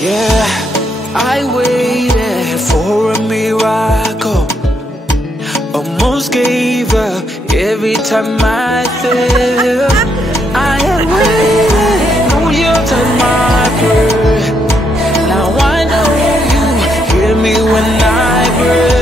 Yeah, I waited for a miracle. Almost gave up every time I fell. I had waited, know you touch my breath. Now I know you hear me when I pray.